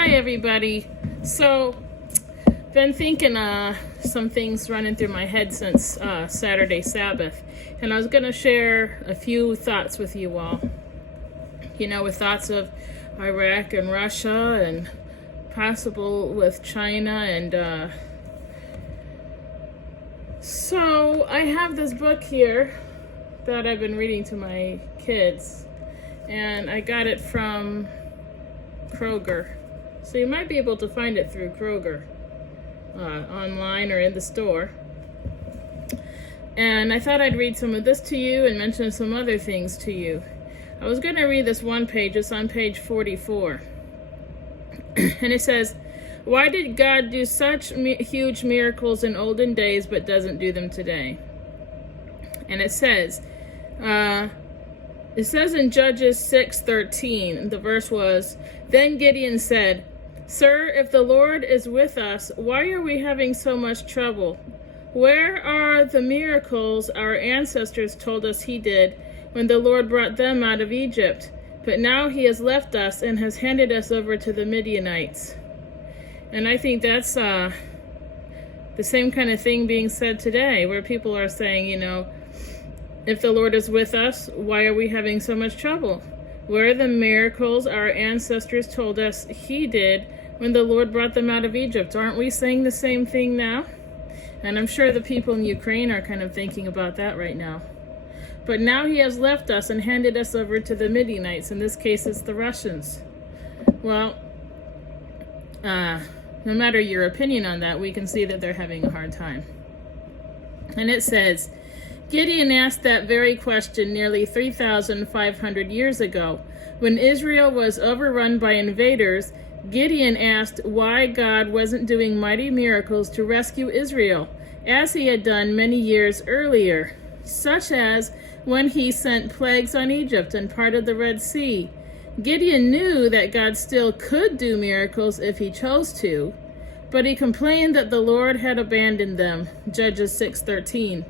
Hi everybody. So, been thinking some things running through my head since Saturday Sabbath, and I was going to share a few thoughts with you all. With thoughts of Iraq and Russia, and possible with China, and so I have this book here that I've been reading to my kids, and I got it from Kroger. So you might be able to find it through Kroger online or in the store. And I thought I'd read some of this to you and mention some other things to you. I was going to read this one page. It's on page 44. And it says, "Why did God do such huge miracles in olden days but doesn't do them today?" And it says in Judges 6:13, the verse was, "Then Gideon said, 'Sir, if the Lord is with us, why are we having so much trouble? Where are the miracles our ancestors told us he did when the Lord brought them out of Egypt? But now he has left us and has handed us over to the Midianites.'" And I think that's the same kind of thing being said today, where people are saying, if the Lord is with us, why are we having so much trouble? Where are the miracles our ancestors told us he did when the Lord brought them out of Egypt? Aren't we saying the same thing now? And I'm sure the people in Ukraine are kind of thinking about that right now. But now he has left us and handed us over to the Midianites. In this case, it's the Russians. Well, no matter your opinion on that, we can see that they're having a hard time. And it says, "Gideon asked that very question nearly 3,500 years ago. When Israel was overrun by invaders, Gideon asked why God wasn't doing mighty miracles to rescue Israel, as he had done many years earlier, such as when he sent plagues on Egypt and parted the Red Sea. Gideon knew that God still could do miracles if he chose to, but he complained that the Lord had abandoned them." Judges 6:13.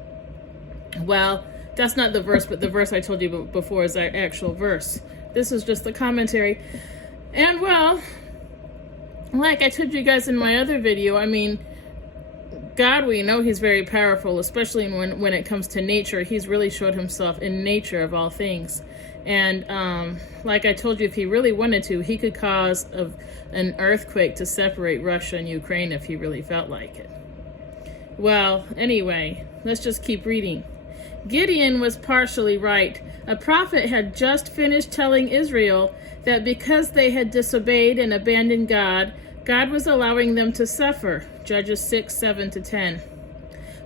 Well, that's not the verse, but the verse I told you before is the actual verse. This is just the commentary. And well, like I told you guys in my other video, God, we know he's very powerful, especially when it comes to nature. He's really showed himself in nature of all things. And like I told you, if he really wanted to, he could cause an earthquake to separate Russia and Ukraine if he really felt like it. Well, anyway, let's just keep reading. "Gideon was partially right. A prophet had just finished telling Israel that because they had disobeyed and abandoned God, God was allowing them to suffer." Judges 6:7-10.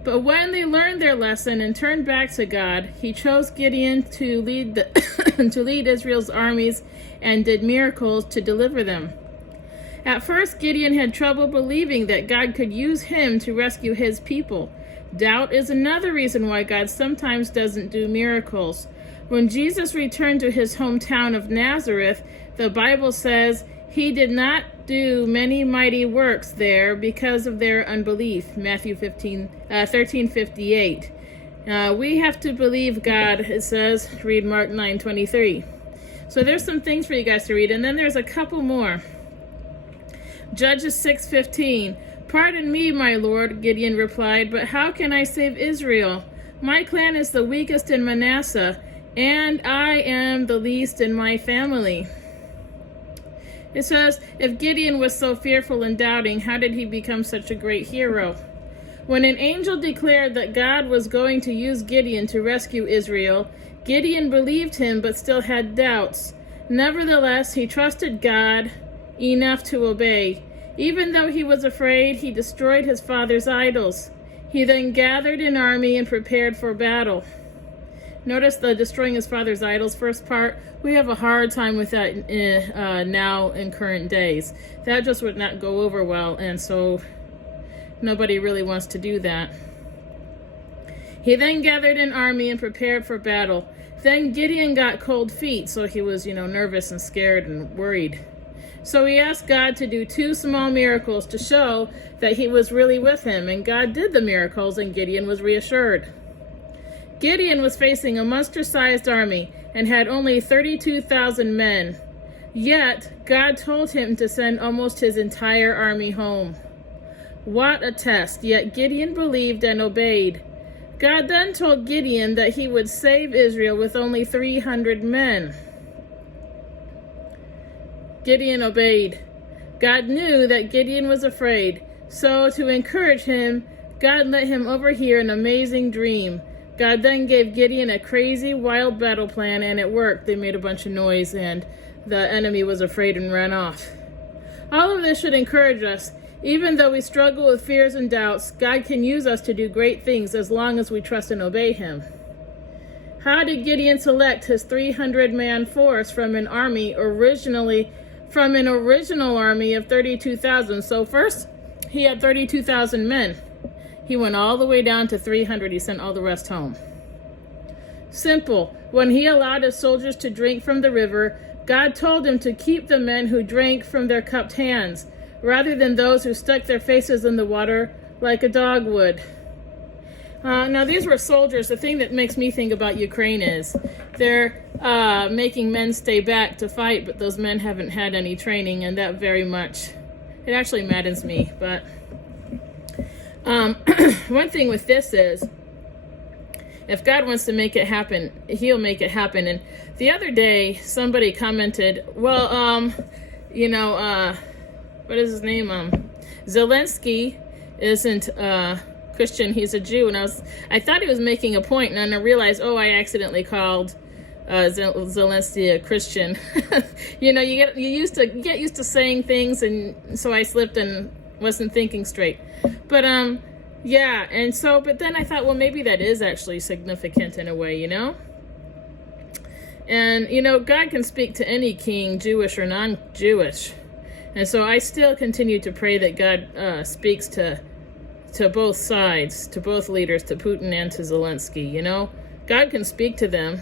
"But when they learned their lesson and turned back to God, he chose Gideon to lead to lead Israel's armies and did miracles to deliver them. At first, Gideon had trouble believing that God could use him to rescue his people. Doubt is another reason why God sometimes doesn't do miracles. When Jesus returned to his hometown of Nazareth, the Bible says he did not do many mighty works there because of their unbelief. Matthew 13:58. We have to believe God, it says. Read Mark 9:23. So there's some things for you guys to read, and then there's a couple more. Judges 6:15. "Pardon me, my lord," Gideon replied, "but how can I save Israel? My clan is the weakest in Manasseh, and I am the least in my family." It says, if Gideon was so fearful and doubting, how did he become such a great hero? When an angel declared that God was going to use Gideon to rescue Israel, Gideon believed him but still had doubts. Nevertheless, he trusted God enough to obey. Even though he was afraid, he destroyed his father's idols. He then gathered an army and prepared for battle. Notice the destroying his father's idols first part. We have a hard time with that now in current days. That just would not go over well, and so nobody really wants to do that. He then gathered an army and prepared for battle. Then Gideon got cold feet, so he was, nervous and scared and worried. So he asked God to do 2 small miracles to show that he was really with him, and God did the miracles, and Gideon was reassured. Gideon was facing a monster-sized army and had only 32,000 men. Yet God told him to send almost his entire army home. What a test! Yet Gideon believed and obeyed. God then told Gideon that he would save Israel with only 300 men. Gideon obeyed. God knew that Gideon was afraid, so to encourage him, God let him overhear an amazing dream. God then gave Gideon a crazy, wild battle plan, and it worked. They made a bunch of noise, and the enemy was afraid and ran off. All of this should encourage us. Even though we struggle with fears and doubts, God can use us to do great things as long as we trust and obey him. How did Gideon select his 300-man force from an original army of 32,000? So first, he had 32,000 men. He went all the way down to 300. He sent all the rest home. Simple. When he allowed his soldiers to drink from the river, God told him to keep the men who drank from their cupped hands, rather than those who stuck their faces in the water like a dog would. Now, these were soldiers. The thing that makes me think about Ukraine is they're making men stay back to fight, but those men haven't had any training, and that very much, it actually maddens me. But one thing with this is, if God wants to make it happen, he'll make it happen. And the other day, somebody commented, well, what is his name? Zelensky isn't Christian, he's a Jew. And I thought he was making a point, and then I realized, I accidentally called Zelensky a Christian. You get used to saying things, and so I slipped and wasn't thinking straight. But yeah, and so, but then I thought, well, maybe that is actually significant in a way, And, God can speak to any king, Jewish or non-Jewish. And so I still continue to pray that God speaks to both sides, to both leaders, to Putin and to Zelensky, God can speak to them.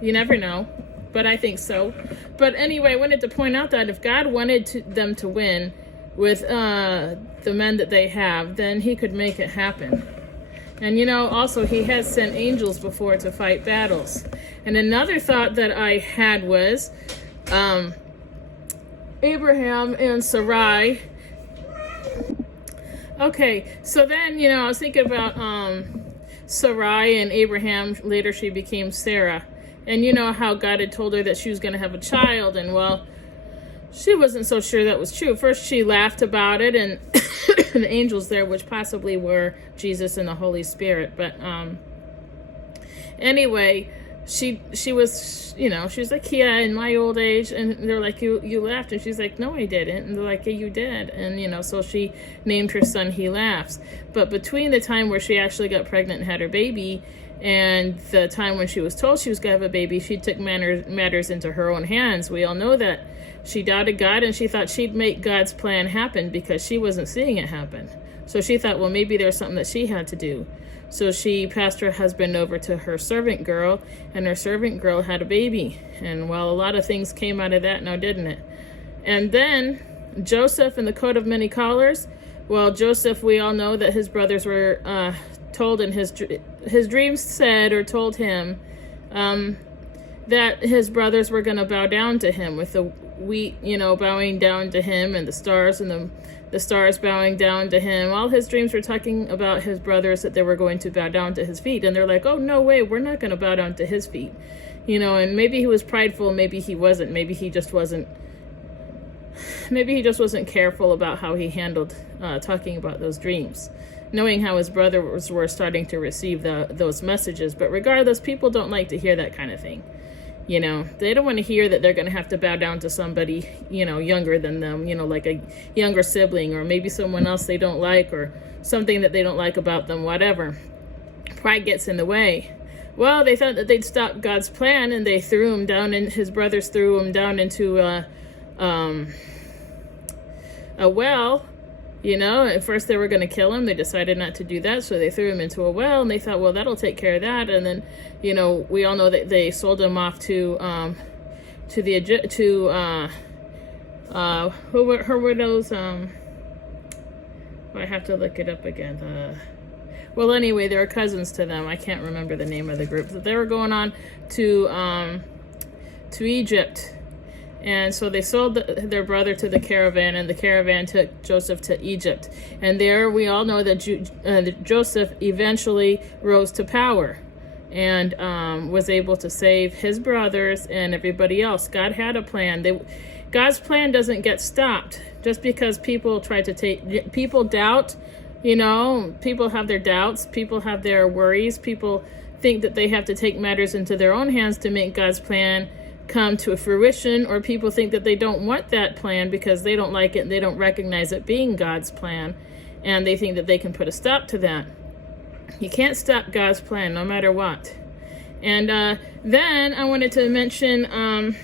You never know, but I think so. But anyway, I wanted to point out that if God wanted them to win with the men that they have, then he could make it happen. And, also he has sent angels before to fight battles. And another thought that I had was Abraham and Sarai. Okay, so then, I was thinking about Sarai and Abraham. Later she became Sarah. And how God had told her that she was going to have a child. And, well, she wasn't so sure that was true. First she laughed about it, and the angels there, which possibly were Jesus and the Holy Spirit. But anyway, she was, she was like, yeah, in my old age. And they're like, you laughed. And she's like, no, I didn't. And they're like, yeah, you did. And, so she named her son He Laughs. But between the time where she actually got pregnant and had her baby and the time when she was told she was going to have a baby, she took matters into her own hands. We all know that. She doubted God, and she thought she'd make God's plan happen because she wasn't seeing it happen. So she thought, well, maybe there's something that she had to do. So she passed her husband over to her servant girl, and her servant girl had a baby. And, well, a lot of things came out of that now, didn't it? And then Joseph and the coat of many collars. Well, Joseph, we all know that his brothers were told in his dreams said or told him that his brothers were going to bow down to him, with the wheat, bowing down to him, and the stars and the stars bowing down to him. All his dreams were talking about his brothers, that they were going to bow down to his feet. And they're like, oh, no way, we're not going to bow down to his feet. And maybe he was prideful, maybe he wasn't. Maybe he just wasn't careful about how he handled talking about those dreams, knowing how his brothers were starting to receive those messages. But regardless, people don't like to hear that kind of thing. They don't want to hear that they're going to have to bow down to somebody, younger than them, like a younger sibling, or maybe someone else they don't like, or something that they don't like about them, whatever. Pride gets in the way. Well, they thought that they'd stop God's plan, and they threw him down, and his brothers threw him down into a well. At first they were going to kill him. They decided not to do that, so they threw him into a well, and they thought, well, that'll take care of that. And then, we all know that they sold him off to who were those? I have to look it up again. Well, anyway, they were cousins to them. I can't remember the name of the group. But they were going on to Egypt. And so they sold their brother to the caravan, and the caravan took Joseph to Egypt. And there we all know that Joseph eventually rose to power and was able to save his brothers and everybody else. God had a plan. God's plan doesn't get stopped just because people doubt. People have their doubts. People have their worries. People think that they have to take matters into their own hands to make God's plan come to fruition, or people think that they don't want that plan because they don't like it and they don't recognize it being God's plan, and they think that they can put a stop to that. You can't stop God's plan no matter what. And then I wanted to mention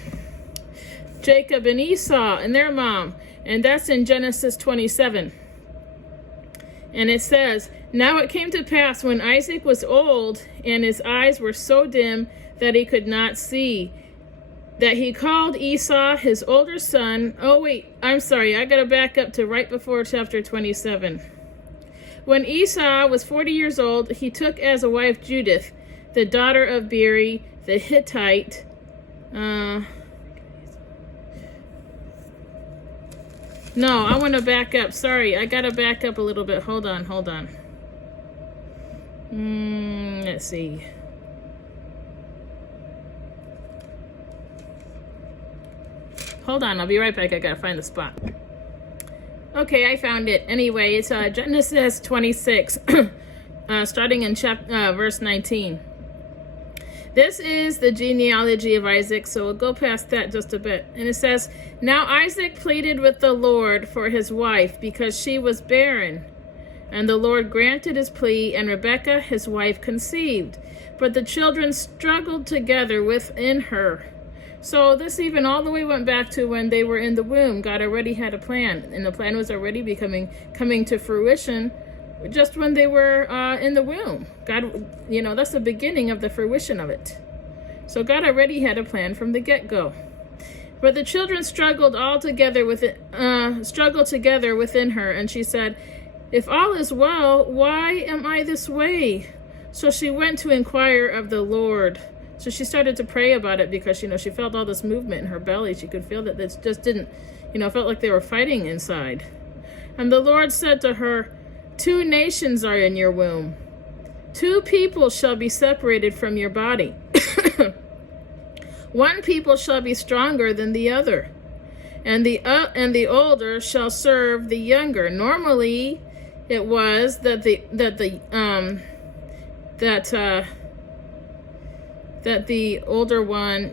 Jacob and Esau and their mom, and that's in Genesis 27. And it says, "Now it came to pass when Isaac was old and his eyes were so dim that he could not see, that he called Esau his older son." Oh wait, I'm sorry, I gotta back up to right before chapter 27. "When Esau was 40 years old, he took as a wife Judith, the daughter of Beeri the Hittite." No, I want to back up. Sorry, I gotta back up a little bit. Hold on. Let's see. Hold on, I'll be right back. I gotta find the spot. Okay, I found it. Anyway, it's Genesis 26, starting in verse 19. This is the genealogy of Isaac, so we'll go past that just a bit. And it says, "Now Isaac pleaded with the Lord for his wife because she was barren. And the Lord granted his plea, and Rebekah, his wife, conceived. But the children struggled together within her." So this even all the way went back to when they were in the womb. God already had a plan, and the plan was already coming to fruition just when they were in the womb. God, that's the beginning of the fruition of it. So God already had a plan from the get-go. "But the children struggled together within her, and she said, 'If all is well, why am I this way?' So she went to inquire of the Lord." So she started to pray about it because, she felt all this movement in her belly. She could feel that it just didn't, felt like they were fighting inside. "And the Lord said to her, 'Two nations are in your womb. 2 people shall be separated from your body. One people shall be stronger than the other, and the older shall serve the younger." Normally, it was that the older one,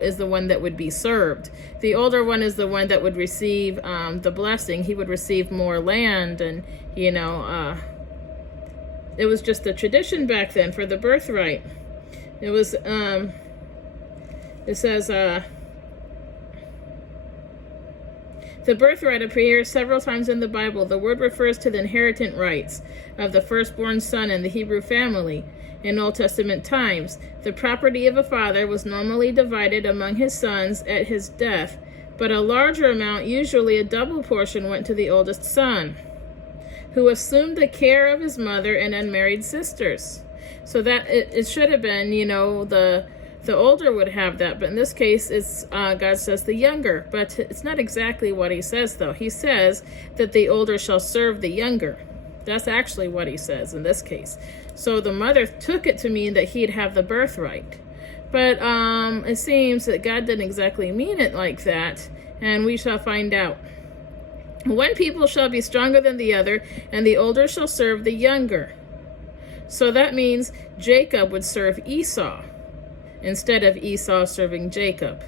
is the one that would be served. The older one is the one that would receive the blessing. He would receive more land, and it was just a tradition back then for the birthright. It was it says the birthright appears several times in the Bible. The word refers to the inheritance rights of the firstborn son in the Hebrew family. In Old Testament times, the property of a father was normally divided among his sons at his death, but a larger amount, usually a double portion, went to the oldest son, who assumed the care of his mother and unmarried sisters. So that it should have been, the older would have that, but in this case, it's God says the younger. But it's not exactly what he says, though. He says that the older shall serve the younger. That's actually what he says in this case. So the mother took it to mean that he'd have the birthright. But it seems that God didn't exactly mean it like that, and we shall find out. "One people shall be stronger than the other, and the older shall serve the younger." So that means Jacob would serve Esau instead of Esau serving Jacob.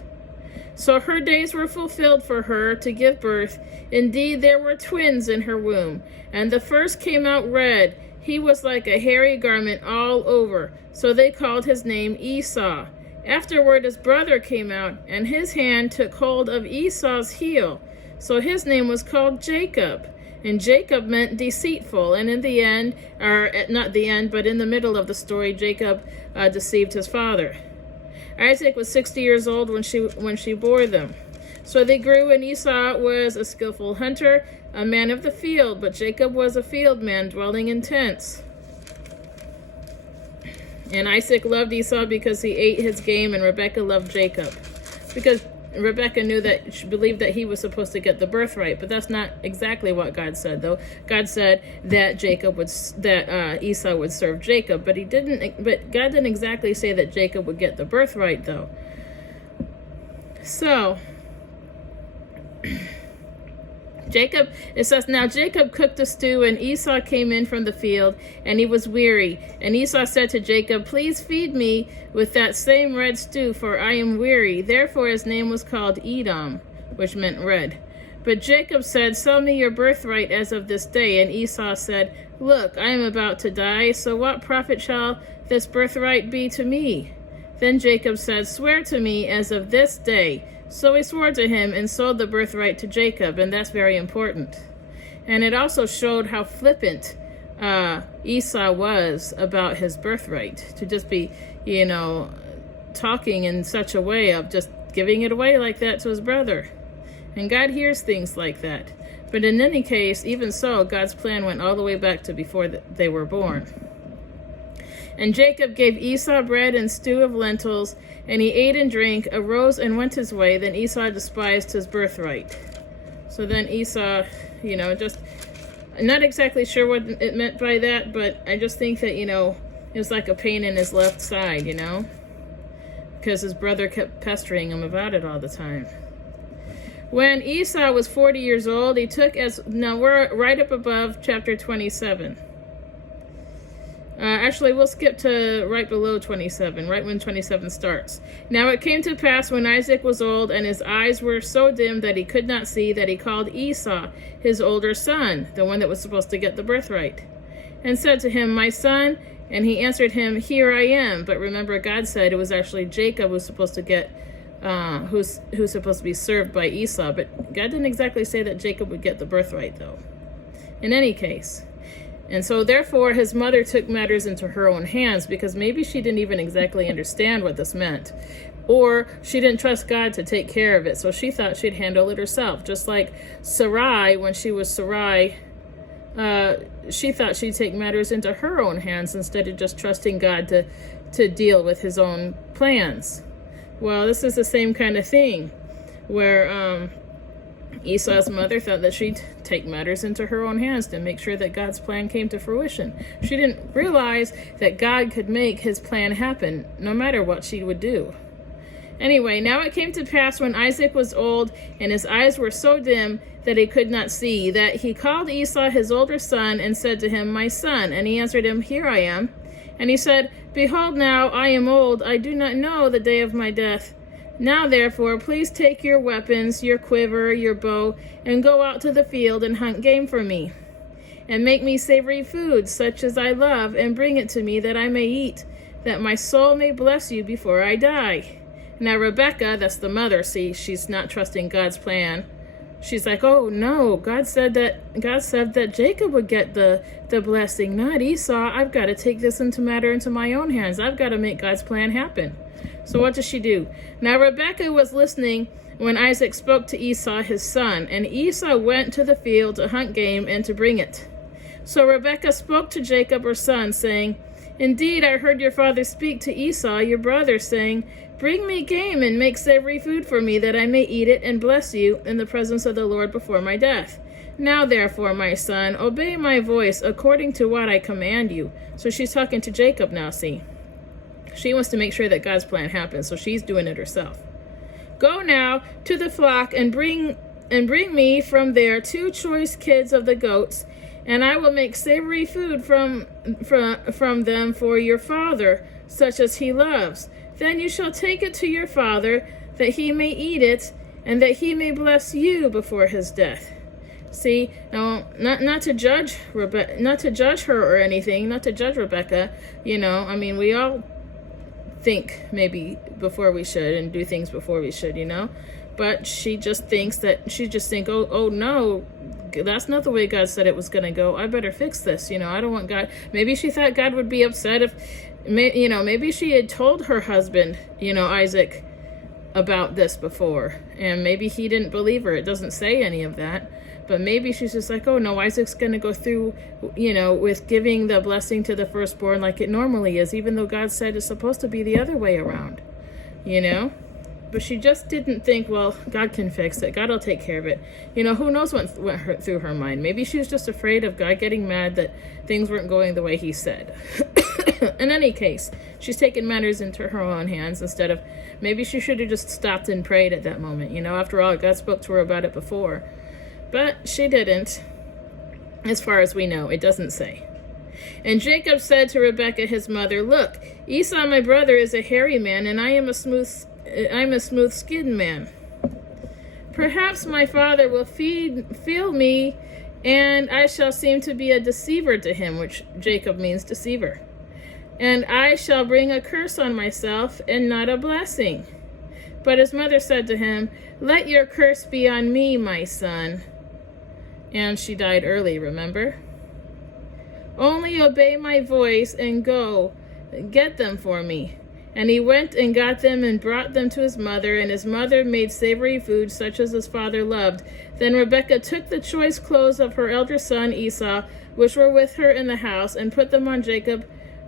"So her days were fulfilled for her to give birth. Indeed, there were twins in her womb, and the first came out red. He was like a hairy garment all over. So they called his name Esau. Afterward, his brother came out, and his hand took hold of Esau's heel. So his name was called Jacob. And Jacob meant deceitful. And in the end, or not the end, but in the middle of the story, Jacob deceived his father. Isaac was 60 years old when she bore them. So they grew, and Esau was a skillful hunter, a man of the field, but Jacob was a field man dwelling in tents. And Isaac loved Esau because he ate his game, and Rebekah loved Jacob because Rebecca knew that she believed that he was supposed to get the birthright, but that's not exactly what God said, though. God said that Esau would serve Jacob, but God didn't exactly say that Jacob would get the birthright, though. So it says, now Jacob cooked a stew, and Esau came in from the field, and he was weary. And Esau said to Jacob, please feed me with that same red stew, for I am weary. Therefore his name was called Edom, which meant red. But Jacob said, sell me your birthright as of this day. And Esau said, look, I am about to die, so what profit shall this birthright be to me? Then Jacob said, swear to me as of this day. So he swore to him and sold the birthright to Jacob, and that's very important. And it also showed how flippant Esau was about his birthright, to just be, talking in such a way of just giving it away like that to his brother. And God hears things like that. But in any case, even so, God's plan went all the way back to before they were born. And Jacob gave Esau bread and stew of lentils, and he ate and drank, arose and went his way. Then Esau despised his birthright. So then Esau, just, I'm not exactly sure what it meant by that, but I just think that, it was like a pain in his left side, because his brother kept pestering him about it all the time. When Esau was 40 years old, now we're right up above chapter 27. Actually, we'll skip to right below 27, right when 27 starts. Now it came to pass when Isaac was old, and his eyes were so dim that he could not see, that he called Esau, his older son, the one that was supposed to get the birthright, and said to him, my son. And he answered him, here I am. But remember, God said it was actually Jacob who's supposed to get, who's supposed to be served by Esau. But God didn't exactly say that Jacob would get the birthright, though. In any case. And so therefore his mother took matters into her own hands, because maybe she didn't even exactly understand what this meant, or she didn't trust God to take care of it, so she thought she'd handle it herself. Just like Sarai, when she was Sarai, she thought she'd take matters into her own hands instead of just trusting God to deal with his own plans. Well, this is the same kind of thing, where Esau's mother thought that she'd take matters into her own hands to make sure that God's plan came to fruition. She didn't realize that God could make his plan happen no matter what she would do. Anyway, now it came to pass when Isaac was old, and his eyes were so dim that he could not see, that he called Esau his older son and said to him, my son. And he answered him, here I am. And he said, behold, now I am old, I do not know the day of my death. Now, therefore, please take your weapons, your quiver, your bow, and go out to the field and hunt game for me. And make me savory food, such as I love, and bring it to me that I may eat, that my soul may bless you before I die. Now, Rebecca, that's the mother, see, she's not trusting God's plan. She's like, oh, no, God said that Jacob would get the blessing, not Esau. I've got to take this matter into my own hands. I've got to make God's plan happen. So what does she do? Now Rebekah was listening when Isaac spoke to Esau his son, and Esau went to the field to hunt game and to bring it. So Rebekah spoke to Jacob her son, saying, indeed, I heard your father speak to Esau your brother, saying, bring me game and make savory food for me, that I may eat it and bless you in the presence of the Lord before my death. Now therefore, my son, obey my voice according to what I command you. So she's talking to Jacob now, see. She wants to make sure that God's plan happens, so she's doing it herself. Go now to the flock and bring me from there 2 choice kids of the goats, and I will make savory food from them for your father, such as he loves. Then you shall take it to your father, that he may eat it, and that he may bless you before his death. See, now, not to judge her or anything, not to judge Rebecca. I mean, we all think maybe before we should and do things before we should, but she just thinks oh no, that's not the way God said it was going to go. I better fix this. I don't want God. Maybe she thought God would be upset if, maybe she had told her husband, Isaac, about this before, and maybe he didn't believe her. It doesn't say any of that. But maybe she's just like, oh no, Isaac's going to go through, with giving the blessing to the firstborn like it normally is, even though God said it's supposed to be the other way around, But but she just didn't think, well, God can fix it. God will take care of it. Who knows what went through her mind. Maybe she was just afraid of God getting mad that things weren't going the way he said. In any case, she's taken matters into her own hands instead of, maybe she should have just stopped and prayed at that moment. After all, God spoke to her about it before. But she didn't. As far as we know, it doesn't say. And Jacob said to Rebekah his mother, "Look, Esau my brother is a hairy man, and I'm a smooth-skinned man. Perhaps my father will feel me, and I shall seem to be a deceiver to him," which Jacob means deceiver. "And I shall bring a curse on myself, and not a blessing." But his mother said to him, "Let your curse be on me, my son." And she died early, remember? "Only obey my voice and go, get them for me." And he went and got them and brought them to his mother, and his mother made savory food such as his father loved. Then Rebekah took the choice clothes of her elder son Esau, which were with her in the house, and put them on Jacob,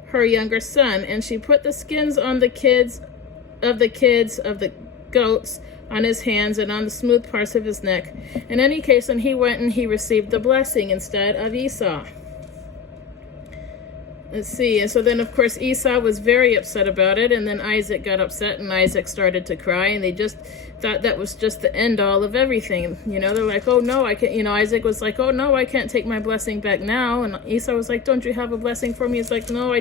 her younger son. And she put the skins on the kids of the goats on his hands and on the smooth parts of his neck. In any case, and he went and he received the blessing instead of Esau. Let's see. And so then, of course, Esau was very upset about it, and then Isaac got upset, and Isaac started to cry, and they just thought that was just the end all of everything. They're like, "Oh no, I can't." Isaac was like, "Oh no, I can't take my blessing back now." And Esau was like, "Don't you have a blessing for me?" He's like, "No, I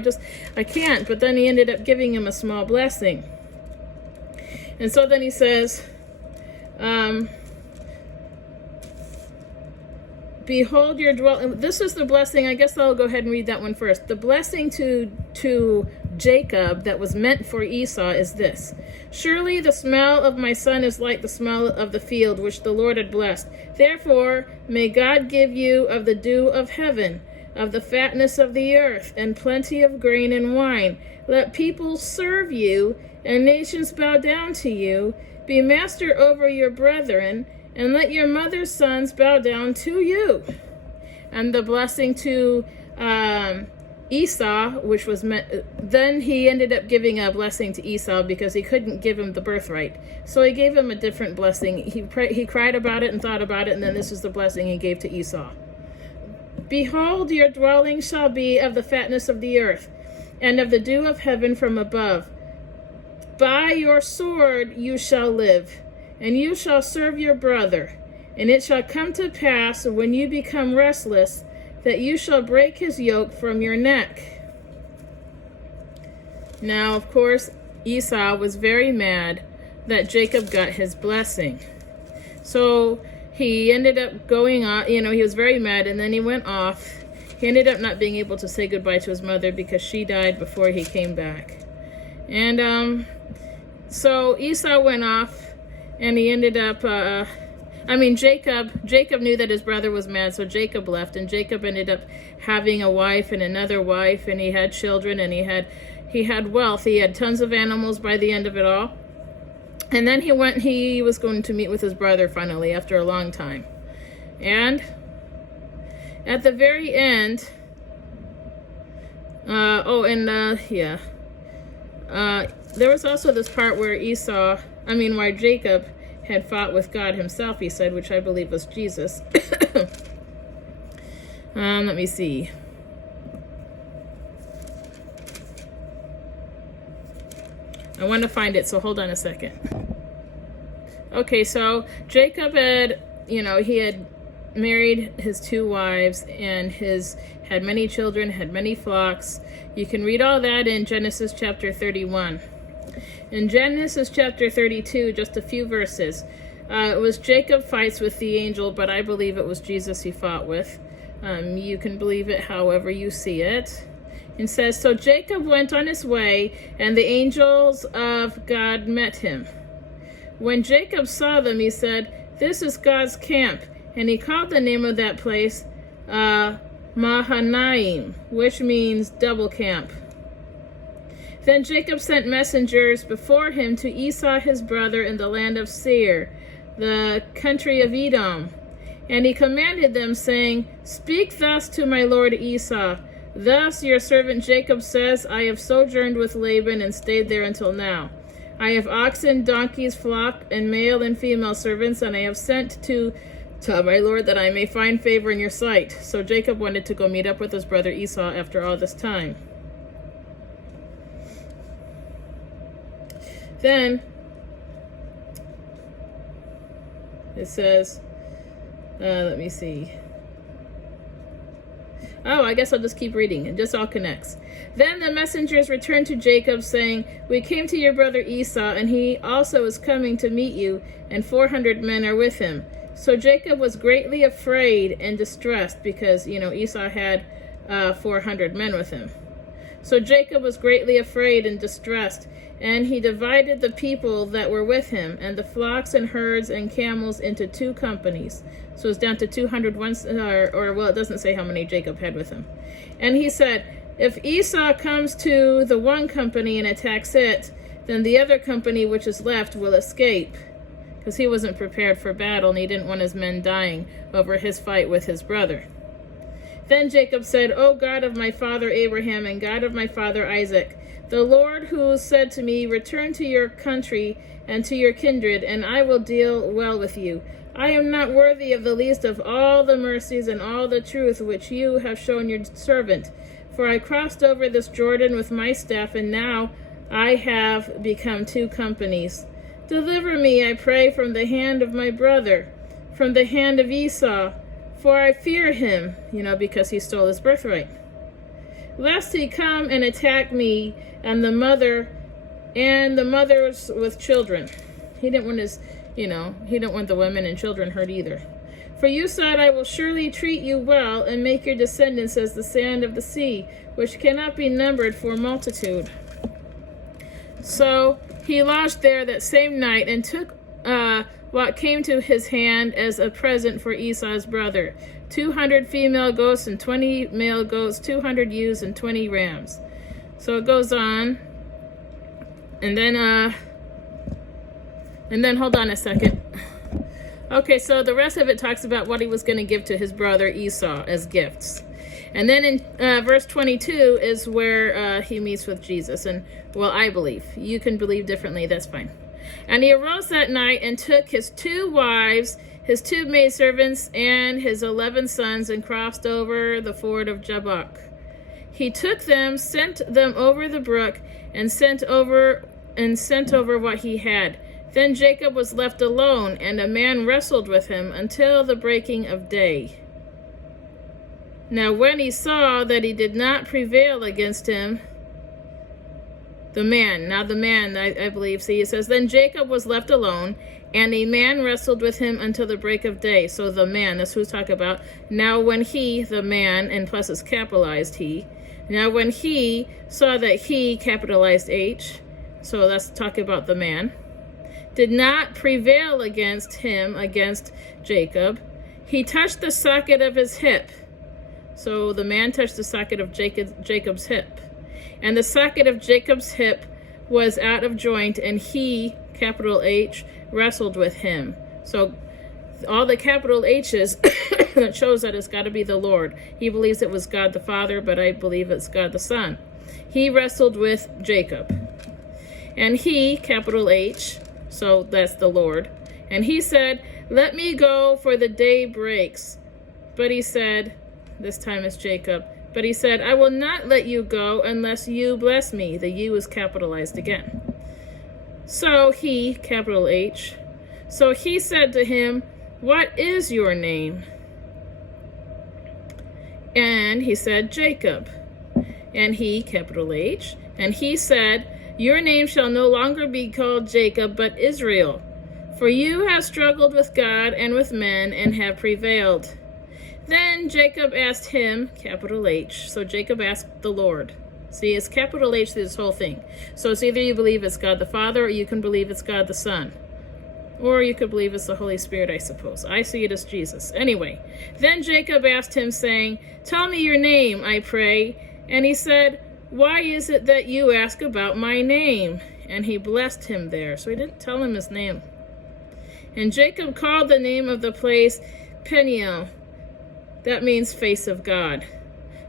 can't." But then he ended up giving him a small blessing. And so then he says, "Behold your dwelling." This is the blessing. I guess I'll go ahead and read that one first. The blessing to Jacob that was meant for Esau is this: "Surely the smell of my son is like the smell of the field which the Lord had blessed. Therefore may God give you of the dew of heaven, of the fatness of the earth, and plenty of grain and wine. Let people serve you, and nations bow down to you. Be master over your brethren, and let your mother's sons bow down to you." And the blessing to Esau, which was meant, then he ended up giving a blessing to Esau because he couldn't give him the birthright. So he gave him a different blessing. He cried about it and thought about it, and then this is the blessing he gave to Esau. "Behold, your dwelling shall be of the fatness of the earth, and of the dew of heaven from above. By your sword you shall live, and you shall serve your brother. And it shall come to pass, when you become restless, that you shall break his yoke from your neck." Now, of course, Esau was very mad that Jacob got his blessing. So he ended up going off, he was very mad, and then he went off. He ended up not being able to say goodbye to his mother because she died before he came back. And so Esau went off, and he ended up, Jacob knew that his brother was mad, so Jacob left, and Jacob ended up having a wife and another wife, and he had children, and he had wealth. He had tons of animals by the end of it all. And then he was going to meet with his brother finally after a long time. And at the very end, there was also this part where where Jacob had fought with God himself, he said, which I believe was Jesus. Let me see. I want to find it, so hold on a second. Okay, so Jacob had, he had married his 2 wives and had many children, had many flocks. You can read all that in Genesis chapter 31. In Genesis chapter 32, just a few verses, it was Jacob fights with the angel, but I believe it was Jesus he fought with. You can believe it however you see it. It says, "So Jacob went on his way, and the angels of God met him. When Jacob saw them, he said, 'This is God's camp.' And he called the name of that place Mahanaim, which means double camp. Then Jacob sent messengers before him to Esau his brother in the land of Seir, the country of Edom. And he commanded them, saying, 'Speak thus to my lord Esau. Thus your servant Jacob says, I have sojourned with Laban and stayed there until now. I have oxen, donkeys, flock, and male and female servants, and I have sent to tell my lord that I may find favor in your sight. So Jacob wanted to go meet up with his brother Esau after all this time. Then it says, let me see. Oh, I guess I'll just keep reading. It just all connects. Then the messengers returned to Jacob, saying, we came to your brother Esau, and he also is coming to meet you, and 400 men are with him. So Jacob was greatly afraid and distressed because, Esau had 400 men with him. So Jacob was greatly afraid and distressed, and he divided the people that were with him, and the flocks and herds and camels into 2 companies. So it's down to 200 once, it doesn't say how many Jacob had with him. And he said, if Esau comes to the one company and attacks it, then the other company which is left will escape. Because he wasn't prepared for battle, and he didn't want his men dying over his fight with his brother. Then Jacob said, O God of my father Abraham and God of my father Isaac, the Lord who said to me, return to your country and to your kindred, and I will deal well with you. I am not worthy of the least of all the mercies and all the truth which you have shown your servant. For I crossed over this Jordan with my staff, and now I have become 2 companies. Deliver me, I pray, from the hand of my brother, from the hand of Esau, for I fear him, because he stole his birthright. Lest he come and attack me and the mothers with children. He didn't want he didn't want the women and children hurt either. For you said, I will surely treat you well and make your descendants as the sand of the sea, which cannot be numbered for multitude. So he lodged there that same night and took what came to his hand as a present for Esau's brother, 200 female goats and 20 male goats, 200 ewes and 20 rams. So it goes on, and then hold on a second. Okay, so the rest of it talks about what he was going to give to his brother Esau as gifts. And then in verse 22 is where he meets with Jesus. And, I believe. You can believe differently, that's fine. And he arose that night and took his 2 wives, his 2 maidservants, and his 11 sons, and crossed over the ford of Jabbok. He took them, sent them over the brook, and sent over what he had. Then Jacob was left alone, and a man wrestled with him until the breaking of day. Now when he saw that he did not prevail against him, the man, I believe, it says, then Jacob was left alone, and a man wrestled with him until the break of day. So the man, that's who's talking about. Now when he, the man, and plus it's capitalized he, now when he saw that he, capitalized H, so that's talking about the man, did not prevail against Jacob, he touched the socket of his hip. So the man touched the socket of Jacob's hip. And the socket of Jacob's hip was out of joint, and he, capital H, wrestled with him. So all the capital H's that shows that it's got to be the Lord. He believes it was God the Father, but I believe it's God the Son. He wrestled with Jacob. And he, capital H, so that's the Lord. And he said, let me go, for the day breaks. But he said, this time it's Jacob, but he said, I will not let you go unless you bless me. The you is capitalized again. So he, capital H, so he said to him, what is your name? And he said, Jacob. And he, capital H, and he said, your name shall no longer be called Jacob, but Israel. For you have struggled with God and with men and have prevailed. Then Jacob asked him, capital H. So Jacob asked the Lord. See, it's capital H through this whole thing. So it's either you believe it's God the Father, or you can believe it's God the Son. Or you could believe it's the Holy Spirit, I suppose. I see it as Jesus. Anyway, then Jacob asked him, saying, tell me your name, I pray. And he said, why is it that you ask about my name? And he blessed him there. So he didn't tell him his name. And Jacob called the name of the place Peniel. That means face of God.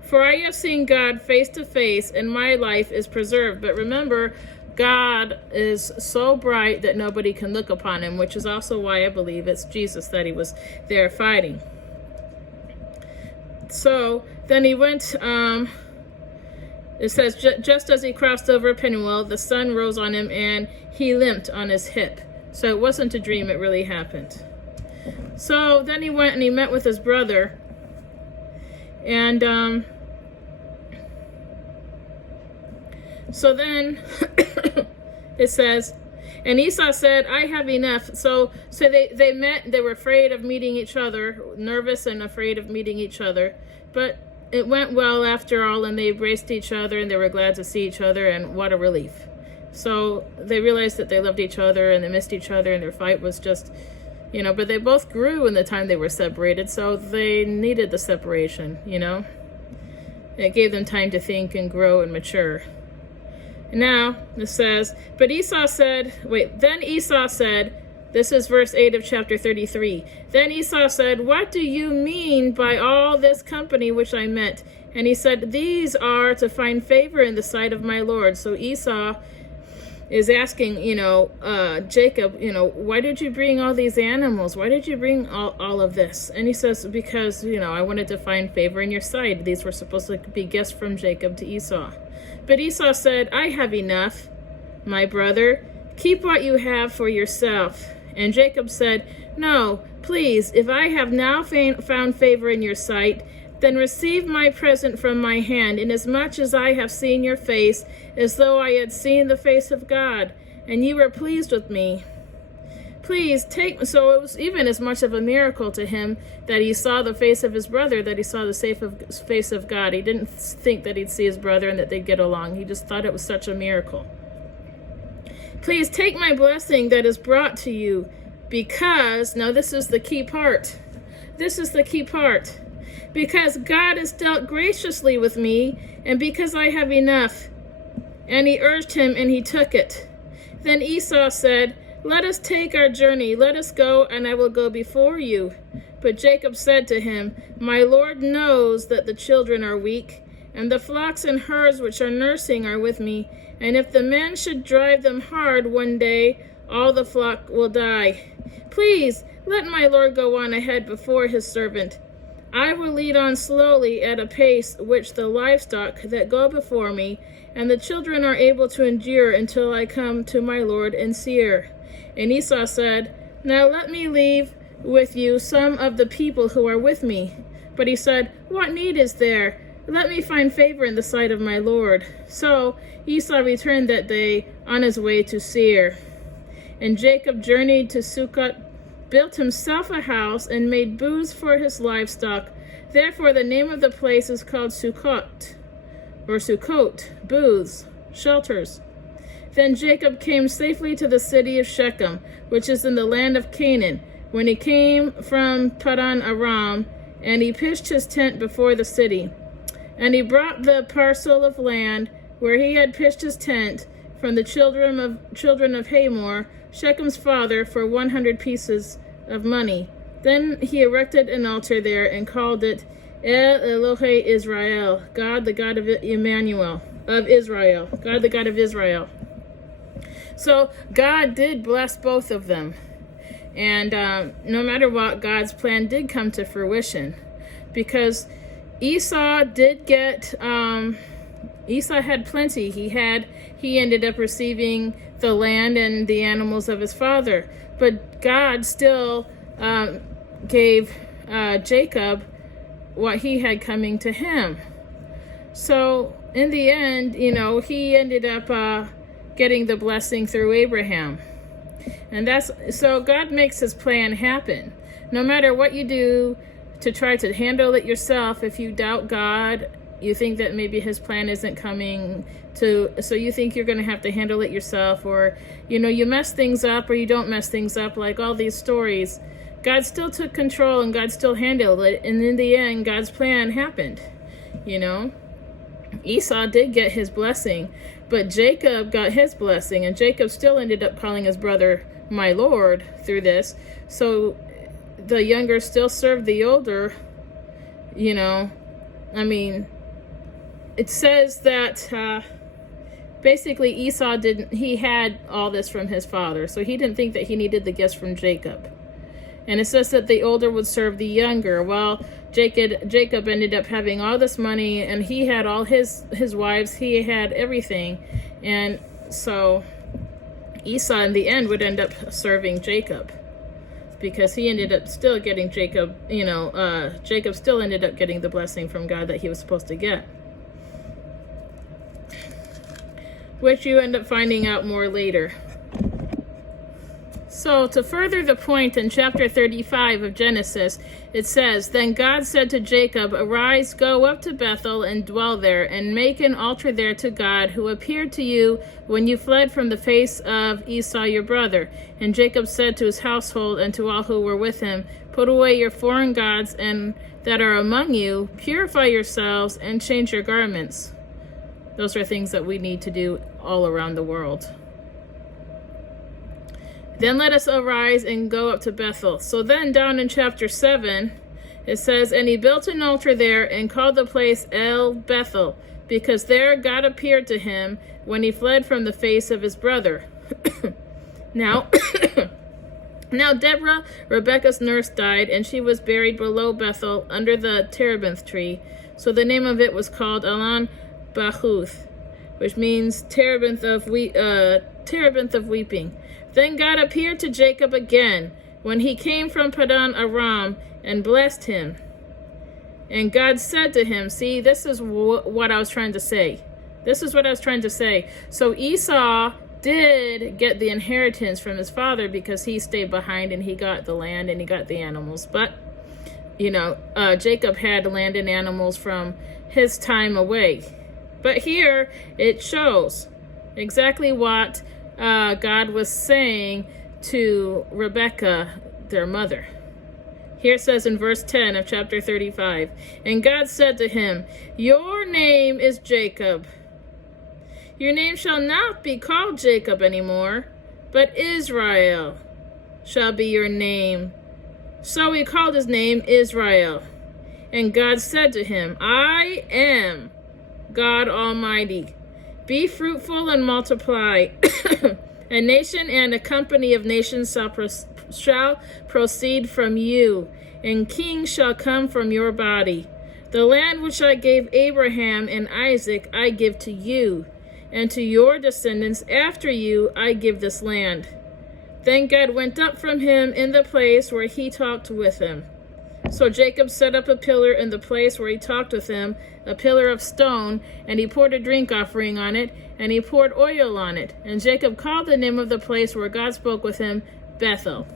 For I have seen God face to face, and my life is preserved. But remember, God is so bright that nobody can look upon him, which is also why I believe it's Jesus that he was there fighting. So then he went, it says, just as he crossed over Peniel, the sun rose on him and he limped on his hip. So it wasn't a dream, it really happened. So then he went and he met with his brother. And so then it says, and Esau said, I have enough. So they met, they were afraid of meeting each other, nervous and afraid of meeting each other. But it went well after all, and they embraced each other, and they were glad to see each other, and what a relief. So they realized that they loved each other, and they missed each other, and their fight was just, but they both grew in the time they were separated, so they needed the separation, It gave them time to think and grow and mature. Now, it says, then Esau said, this is verse 8 of chapter 33. Then Esau said, what do you mean by all this company which I met? And he said, these are to find favor in the sight of my Lord. So Esau is asking, Jacob, why did you bring all these animals? Why did you bring all of this? And he says, because, I wanted to find favor in your sight. These were supposed to be gifts from Jacob to Esau. But Esau said, I have enough, my brother. Keep what you have for yourself. And Jacob said, no, please, if I have now found favor in your sight, then receive my present from my hand, inasmuch as I have seen your face, as though I had seen the face of God, and you were pleased with me. Please take. So it was even as much of a miracle to him that he saw the face of his brother, that he saw the face of God. He didn't think that he'd see his brother and that they'd get along. He just thought it was such a miracle. Please take my blessing that is brought to you, because, now this is the key part. This is the key part. Because God has dealt graciously with me, and because I have enough. And he urged him, and he took it. Then Esau said, let us take our journey. Let us go, and I will go before you. But Jacob said to him, my Lord knows that the children are weak, and the flocks and herds which are nursing are with me. And if the men should drive them hard one day, all the flock will die. Please, let my Lord go on ahead before his servant. I will lead on slowly at a pace which the livestock that go before me and the children are able to endure until I come to my Lord in Seir. And Esau said, now let me leave with you some of the people who are with me. But he said, what need is there? Let me find favor in the sight of my Lord. So Esau returned that day on his way to Seir. And Jacob journeyed to Sukkot, built himself a house, and made booths for his livestock. Therefore the name of the place is called Sukkot, booths, shelters. Then Jacob came safely to the city of Shechem, which is in the land of Canaan, when he came from Padan Aram, and he pitched his tent before the city. And he brought the parcel of land where he had pitched his tent from the children of Hamor, Shechem's father, for 100 pieces of money. Then he erected an altar there and called it El Elohe Israel, God the God of Emmanuel, of Israel, God the God of Israel. So God did bless both of them. And no matter what, God's plan did come to fruition, because Esau did get, Esau had plenty. He ended up receiving the land and the animals of his father. But God still gave Jacob what he had coming to him. So in the end, he ended up getting the blessing through Abraham. And so God makes his plan happen. No matter what you do to try to handle it yourself, if you doubt God, you think that maybe his plan isn't coming to, so you think you're going to have to handle it yourself, or, you mess things up or you don't mess things up, like all these stories. God still took control and God still handled it. And in the end, God's plan happened, Esau did get his blessing, but Jacob got his blessing, and Jacob still ended up calling his brother my Lord through this. So the younger still served the older, it says that basically he had all this from his father, so he didn't think that he needed the gifts from Jacob. And it says that the older would serve the younger. Well, Jacob ended up having all this money, and he had all his wives, he had everything. And so Esau in the end would end up serving Jacob, because he ended up still getting Jacob still ended up getting the blessing from God that he was supposed to get, which you end up finding out more later. So to further the point, in chapter 35 of Genesis, it says, "Then God said to Jacob, 'Arise, go up to Bethel and dwell there, and make an altar there to God, who appeared to you when you fled from the face of Esau your brother.' And Jacob said to his household and to all who were with him, 'Put away your foreign gods and that are among you, purify yourselves, and change your garments.'" Those are things that we need to do all around the world. "Then let us arise and go up to Bethel." So then down in chapter 7, it says, "And he built an altar there and called the place El Bethel, because there God appeared to him when he fled from the face of his brother." Now, now Deborah, Rebekah's nurse, died, and she was buried below Bethel under the terebinth tree. So the name of it was called Alon Bahuth, which means terebinth of weeping. Then God appeared to Jacob again when he came from Padan Aram and blessed him. And God said to him, see, this is what I was trying to say. This is what I was trying to say. So Esau did get the inheritance from his father because he stayed behind and he got the land and he got the animals. But, Jacob had land and animals from his time away. But here it shows exactly what God was saying to Rebekah, their mother. Here it says in verse 10 of chapter 35, "And God said to him, 'Your name is Jacob. Your name shall not be called Jacob anymore, but Israel shall be your name.' So he called his name Israel. And God said to him, 'I am God Almighty. Be fruitful and multiply. A nation and a company of nations shall proceed from you, and kings shall come from your body. The land which I gave Abraham and Isaac I give to you, and to your descendants after you I give this land.' Then God went up from him in the place where he talked with him. So Jacob set up a pillar in the place where he talked with him, a pillar of stone, and he poured a drink offering on it, and he poured oil on it. And Jacob called the name of the place where God spoke with him Bethel,"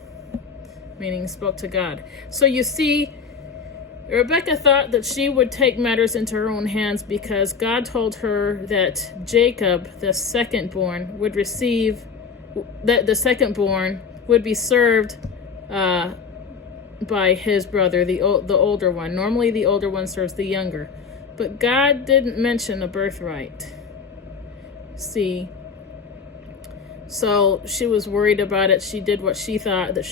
meaning spoke to God. So you see, Rebekah thought that she would take matters into her own hands because God told her that Jacob, the secondborn, would be served by his brother, the older one. Normally the older one serves the younger. But God didn't mention a birthright. See, so she was worried about it. She did what she thought that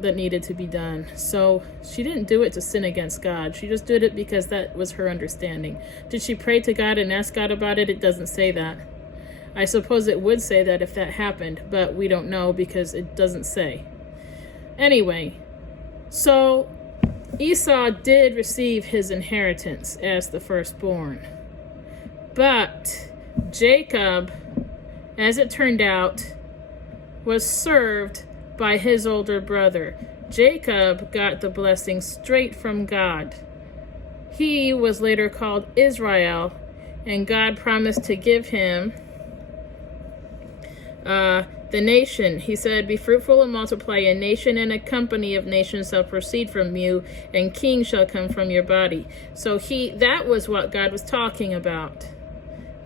that needed to be done. So she didn't do it to sin against God. She just did it because that was her understanding. Did she pray to God and ask God about it? It doesn't say that. I suppose it would say that if that happened, but we don't know because it doesn't say. Anyway, so Esau did receive his inheritance as the firstborn. But Jacob, as it turned out, was served by his older brother. Jacob got the blessing straight from God. He was later called Israel, and God promised to give him the nation. He said, "Be fruitful and multiply. A nation and a company of nations shall proceed from you, and kings shall come from your body." So that was what God was talking about.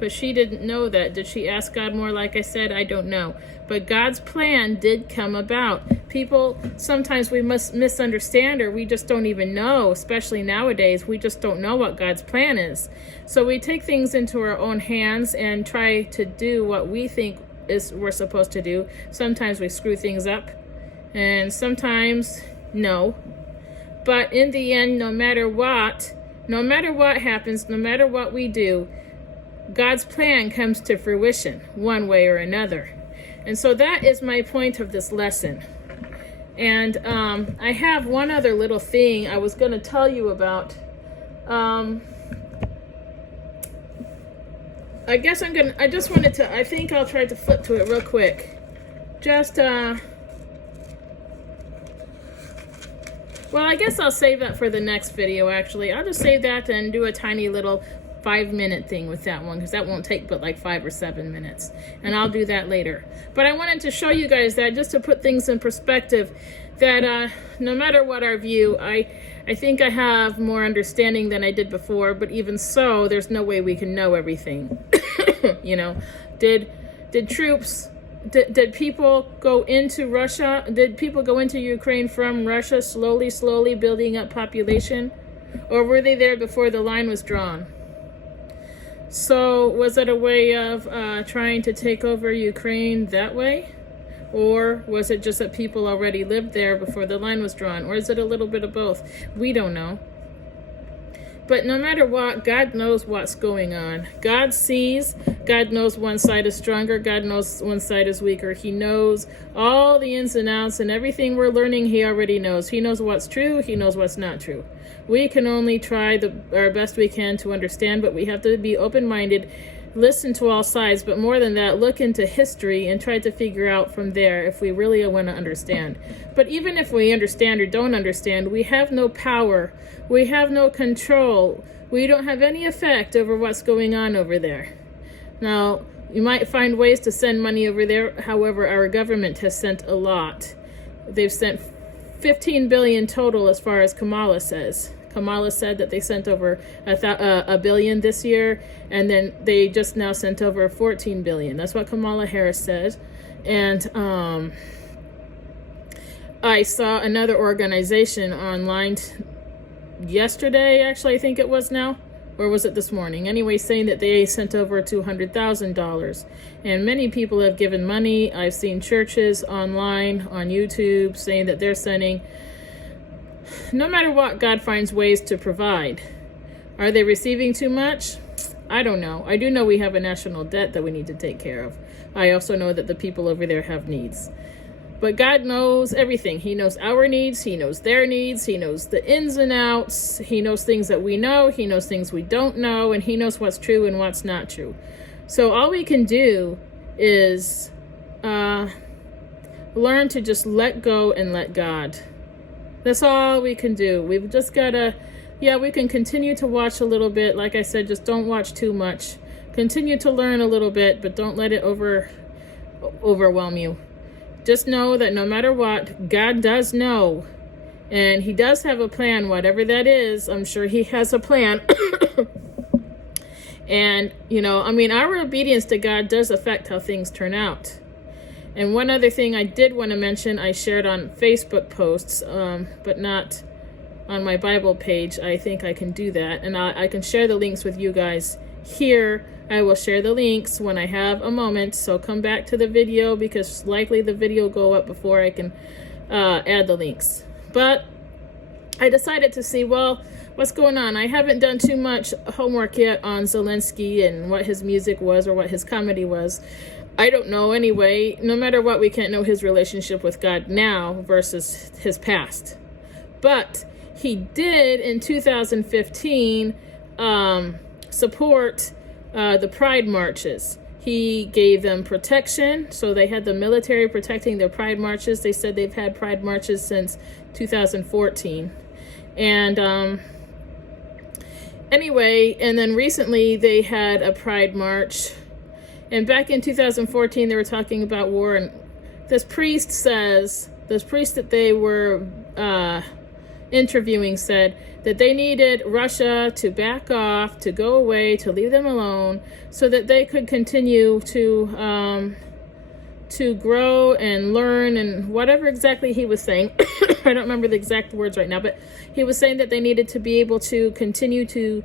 But she didn't know that. Did she ask God more? Like I said, I don't know. But God's plan did come about. People, sometimes we must misunderstand, or we just don't even know, especially nowadays, we just don't know what God's plan is. So we take things into our own hands and try to do what we think we're supposed to do. Sometimes we screw things up, and sometimes no. But in the end, no matter what happens, no matter what we do, God's plan comes to fruition one way or another. And so that is my point of this lesson. And I have one other little thing I was going to tell you about. I think I'll try to flip to it real quick. Well, I guess I'll save that for the next video, actually. I'll just save that and do a tiny little 5-minute thing with that one, because that won't take but like 5 or 7 minutes. And I'll do that later. But I wanted to show you guys that, just to put things in perspective, that no matter what our view, I think I have more understanding than I did before, but even so, there's no way we can know everything. You know, did people go into Russia? Did people go into Ukraine from Russia slowly building up population? Or were they there before the line was drawn? So was it a way of trying to take over Ukraine that way? Or was it just that people already lived there before the line was drawn? Or is it a little bit of both? We don't know. But no matter what, God knows what's going on. God sees. God knows one side is stronger. God knows one side is weaker. He knows all the ins and outs, and everything we're learning, he already knows. He knows what's true. He knows what's not true. We can only try our best we can to understand, but we have to be open-minded, listen to all sides, but more than that, look into history and try to figure out from there if we really want to understand. But even if we understand or don't understand, we have no power. We have no control. We don't have any effect over what's going on over there. Now, you might find ways to send money over there. However, our government has sent a lot. They've sent 15 billion total, as far as Kamala says. Kamala said that they sent over a billion this year, and then they just now sent over 14 billion. That's what Kamala Harris said. And I saw another organization online yesterday, actually, I think it was now, or was it this morning? Anyway, saying that they sent over $200,000. And many people have given money. I've seen churches online on YouTube saying that they're sending. No matter what, God finds ways to provide. Are they receiving too much? I don't know. I do know we have a national debt that we need to take care of. I also know that the people over there have needs. But God knows everything. He knows our needs. He knows their needs. He knows the ins and outs. He knows things that we know. He knows things we don't know. And he knows what's true and what's not true. So all we can do is learn to just let go and let God. That's all we can do. We've just got to, we can continue to watch a little bit. Like I said, just don't watch too much. Continue to learn a little bit, but don't let it overwhelm you. Just know that no matter what, God does know. And he does have a plan, whatever that is. I'm sure he has a plan. And, our obedience to God does affect how things turn out. And one other thing I did want to mention, I shared on Facebook posts, but not on my Bible page. I think I can do that. And I can share the links with you guys here. I will share the links when I have a moment. So come back to the video, because likely the video will go up before I can add the links. But I decided to see, what's going on? I haven't done too much homework yet on Zelensky and what his music was or what his comedy was. I don't know anyway. No matter what, we can't know his relationship with God now versus his past. But he did in 2015 support the Pride marches. He gave them protection. So they had the military protecting their Pride marches. They said they've had Pride marches since 2014. And anyway, and then recently they had a Pride march. And back in 2014, they were talking about war. And this priest that they were interviewing said that they needed Russia to back off, to go away, to leave them alone, so that they could continue to grow and learn and whatever exactly he was saying. I don't remember the exact words right now, but he was saying that they needed to be able to continue to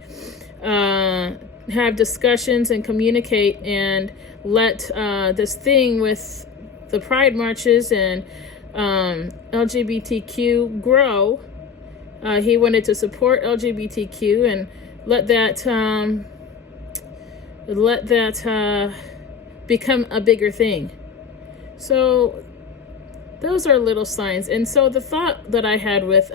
have discussions and communicate and let this thing with the Pride marches and LGBTQ grow. He wanted to support LGBTQ and let that let that become a bigger thing. So those are little signs. And so the thought that I had with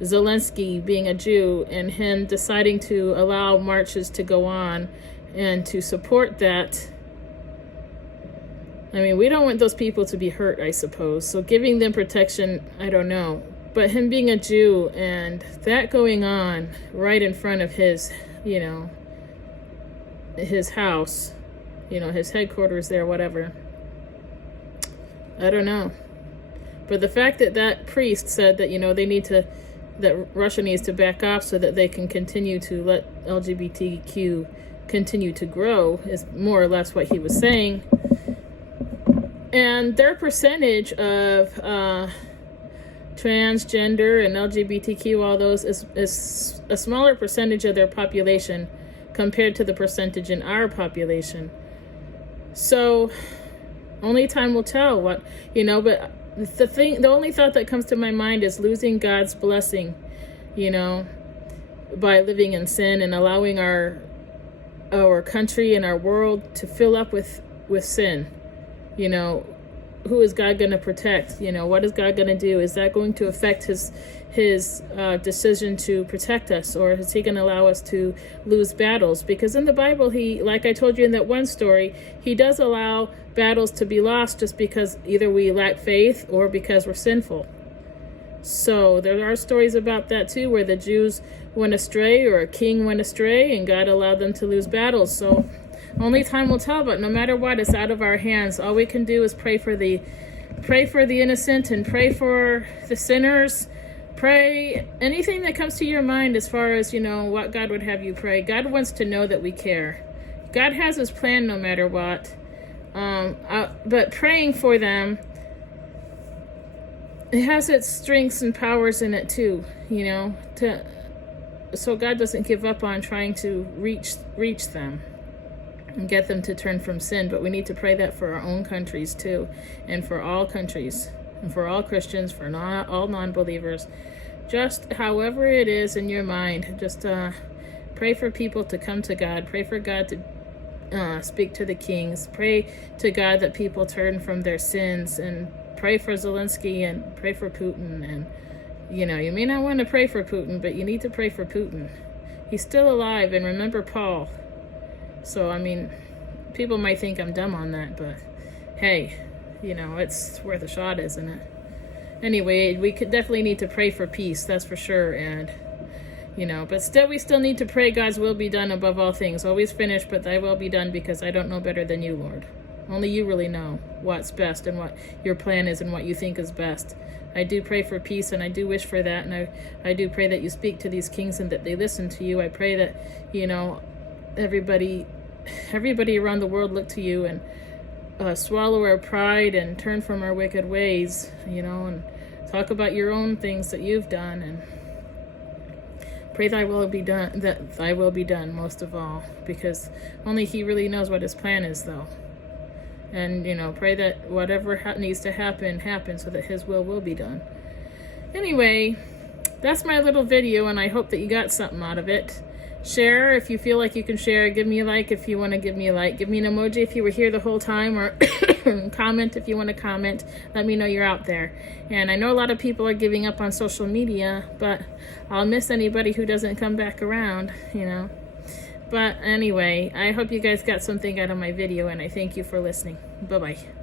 Zelensky being a Jew and him deciding to allow marches to go on and to support that, I mean, we don't want those people to be hurt, I suppose. So giving them protection, I don't know. But him being a Jew and that going on right in front of his, his house, his headquarters there, whatever. I don't know. But the fact that that priest said that, that Russia needs to back off so that they can continue to let LGBTQ continue to grow is more or less what he was saying. And their percentage of transgender and LGBTQ, all those, is a smaller percentage of their population compared to the percentage in our population. So only time will tell what, but the only thought that comes to my mind is losing God's blessing, by living in sin and allowing our country and our world to fill up with sin. Who is God going to protect? What is God going to do? Is that going to affect his decision to protect us, or is he going to allow us to lose battles? Because in the Bible, he, like I told you in that one story, he does allow battles to be lost just because either we lack faith or because we're sinful. So there are stories about that too, where the Jews went astray or a king went astray and God allowed them to lose battles. So only time will tell, but no matter what, it's out of our hands. All we can do is pray for the innocent and pray for the sinners. Pray anything that comes to your mind as far as, what God would have you pray. God wants to know that we care. God has his plan no matter what. But praying for them, it has its strengths and powers in it too, so God doesn't give up on trying to reach them and get them to turn from sin. But we need to pray that for our own countries too, and for all countries, and for all Christians, for all non-believers. Just however it is in your mind, just pray for people to come to God. Pray for God to speak to the kings. Pray to God that people turn from their sins, and pray for Zelensky and pray for Putin. And you may not want to pray for Putin, but you need to pray for Putin. He's still alive, and remember Paul. So, I mean, people might think I'm dumb on that, but hey, it's worth a shot, isn't it? Anyway, we could definitely need to pray for peace, that's for sure. And, but still, we still need to pray God's will be done above all things. Always finish, but thy will be done, because I don't know better than you, Lord. Only you really know what's best and what your plan is and what you think is best. I do pray for peace, and I do wish for that. And I do pray that you speak to these kings and that they listen to you. I pray that, everybody around the world look to you and swallow our pride and turn from our wicked ways, and talk about your own things that you've done, and pray thy will be done, that thy will be done most of all, because only he really knows what his plan is, though. And, pray that whatever needs to happen so that his will be done. Anyway, that's my little video, and I hope that you got something out of it. Share if you feel like you can share. Give me a like if you want to give me a like. Give me an emoji if you were here the whole time, or comment if you want to comment. Let me know you're out there. And I know a lot of people are giving up on social media, but I'll miss anybody who doesn't come back around, But anyway, I hope you guys got something out of my video, and I thank you for listening. Bye-bye.